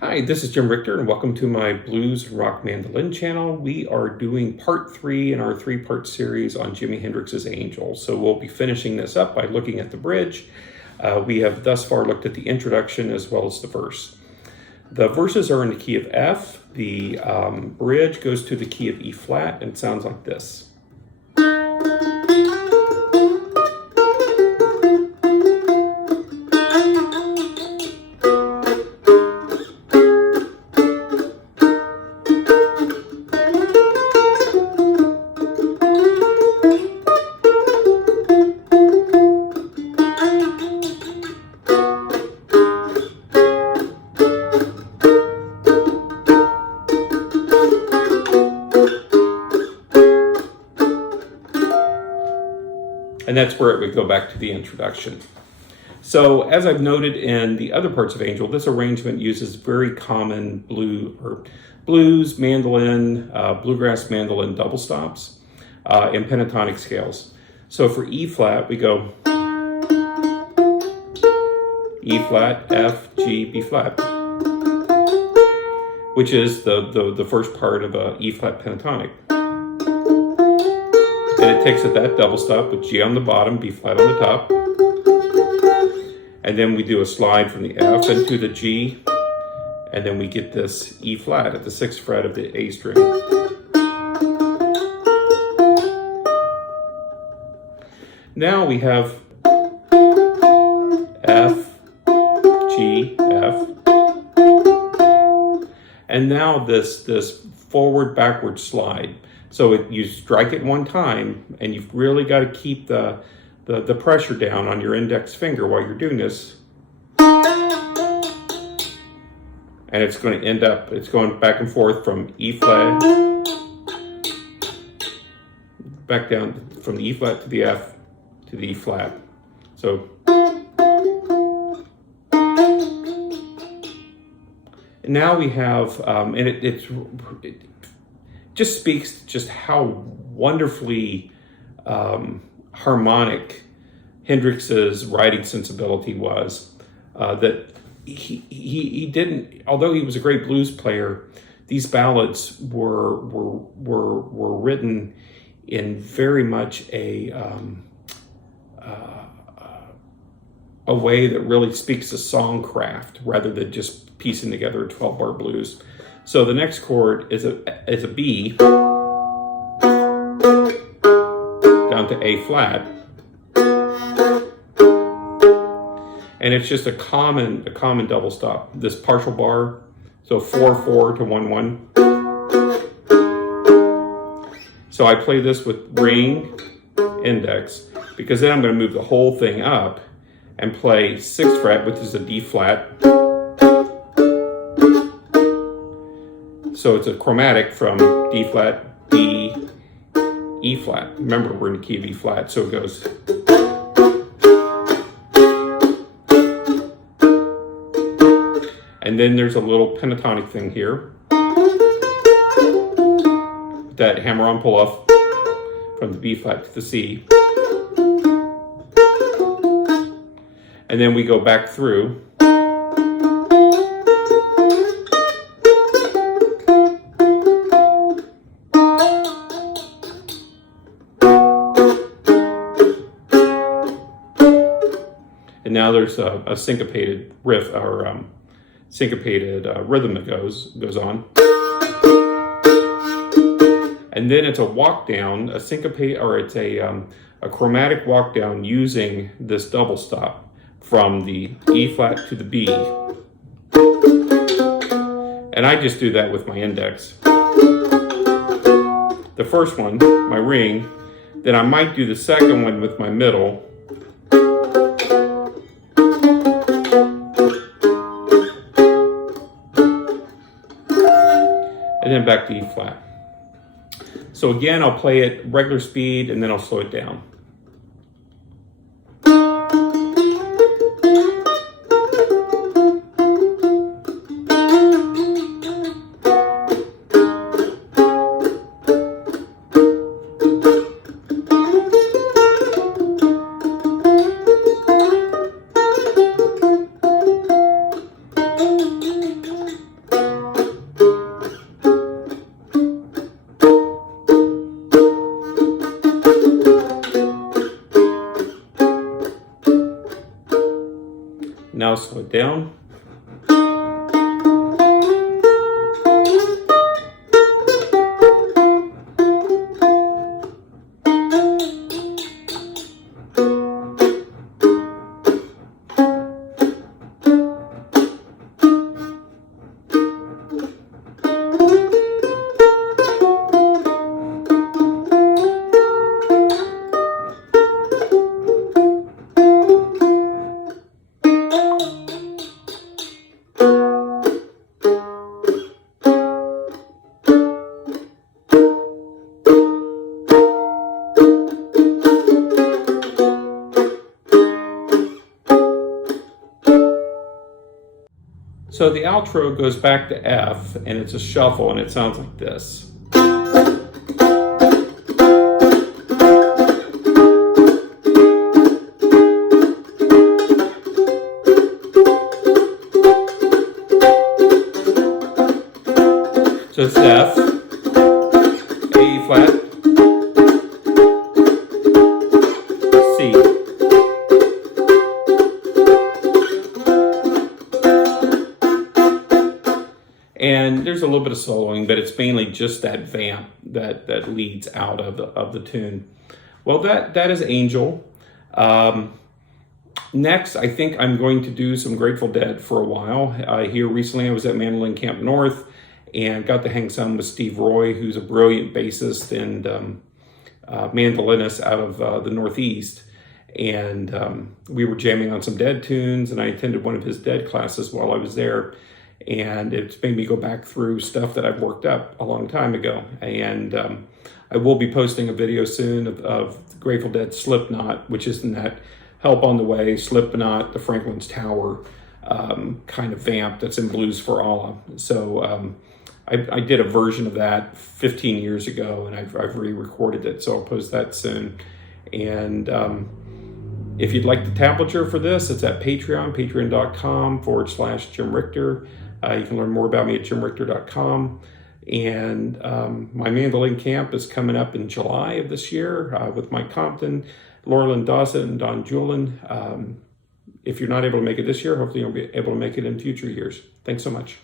Hi, this is Jim Richter, and welcome to my Blues and Rock Mandolin channel. We are doing part 3 in our 3-part series on Jimi Hendrix's Angel. So we'll be finishing this up by looking at the bridge. We have thus far looked at the introduction as well as the verse. The verses are in the key of F. The bridge goes to the key of E flat, and it sounds like this. And that's where it would go back to the introduction. So as I've noted in the other parts of Angel, this arrangement uses very common blues, mandolin, bluegrass mandolin double stops in pentatonic scales. So for E flat, we go E flat, F, G, B flat, which is the first part of a E flat pentatonic. And it takes it that double stop with G on the bottom, B flat on the top. And then we do a slide from the F into the G. And then we get this E flat at the 6th fret of the A string. Now we have F, G, F. And now this forward-backward slide. So you strike it one time, and you've really got to keep the pressure down on your index finger while you're doing this. And it's going to end up, it's going back and forth from E flat, back down from the E flat to the F to the E flat. So, and now we have, and it just speaks to just how wonderfully harmonic Hendrix's writing sensibility was. That he didn't, although he was a great blues player, these ballads were written in very much a way that really speaks to songcraft rather than just piecing together a 12-bar blues. So the next chord is a B down to A flat, and it's just a common double stop. This partial bar, so 4/4 to 1/1. So I play this with ring, index, because then I'm going to move the whole thing up and play 6th fret, which is a D flat. So it's a chromatic from D flat, D, E flat. Remember, we're in the key of E flat, so it goes. And then there's a little pentatonic thing here. That hammer-on pull-off from the B flat to the C. And then we go back through. And now there's a syncopated riff, or syncopated rhythm that goes on. And then it's a walk down, a syncopate, or it's a chromatic walk down using this double stop from the E flat to the B. And I just do that with my index. The first one, my ring, then I might do the second one with my middle. And then back to E flat. So again, I'll play it regular speed and then I'll slow it down. slow it down. So the outro goes back to F, and it's a shuffle, and it sounds like this. So it's F, A flat, C. And there's a little bit of soloing, but it's mainly just that vamp that leads out of the tune. Well, that is Angel. Next, I think I'm going to do some Grateful Dead for a while. Here recently, I was at Mandolin Camp North and got to hang some with Steve Roy, who's a brilliant bassist and mandolinist out of the Northeast. And we were jamming on some Dead tunes, and I attended one of his Dead classes while I was there. And it's made me go back through stuff that I've worked up a long time ago. And I will be posting a video soon of Grateful Dead Slipknot, which is in that Help on the Way, Slipknot, the Franklin's Tower kind of vamp that's in Blues for Allah. So I did a version of that 15 years ago, and I've re-recorded it, so I'll post that soon. And if you'd like the tablature for this, it's at Patreon, patreon.com/Jim Richter. You can learn more about me at jimrichter.com. And my mandolin camp is coming up in July of this year with Mike Compton, Laurelyn Dawson, and Don Julin. If you're not able to make it this year, hopefully you'll be able to make it in future years. Thanks so much.